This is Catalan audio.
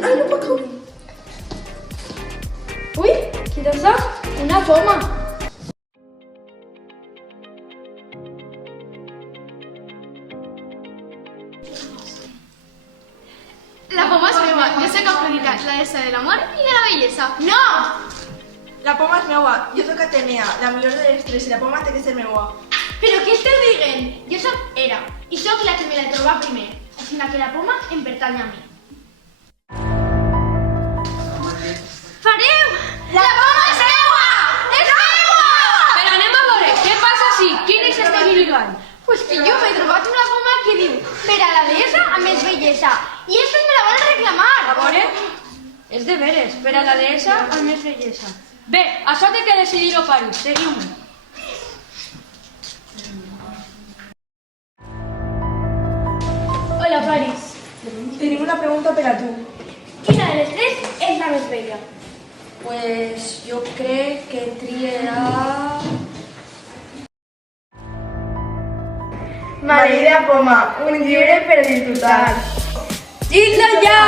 Ai, no pot caure. Ui, quina una poma. La poma és meva. Jo soc Afrodita, la deessa de l'amor i de la bellesa. No! La poma és meua. Jo soc Atenea, la millor de les tres, i la poma té que ser meua. Però què esteu dient? Jo sóc Hera i sóc la que me la troba primer. Així que la poma em pertany a mi. Fareu! La poma és meua! És meua! Però anem a veure, què passa si? Quin és este guirigall? Pues que jo m'he trobat una poma que diu per a la deessa a més bellesa. I estos me la van reclamar. A veure, és de veres, per a la deessa amb més bellesa. Bé, això té que decidir-ho Paris, seguiu-me. Hola, Paris. Tenim una pregunta per a tu. Quina de les tres és la més bella? Pues jo crec que triarà... Maria Poma, un llibre per disfrutar. Llit-lo ja!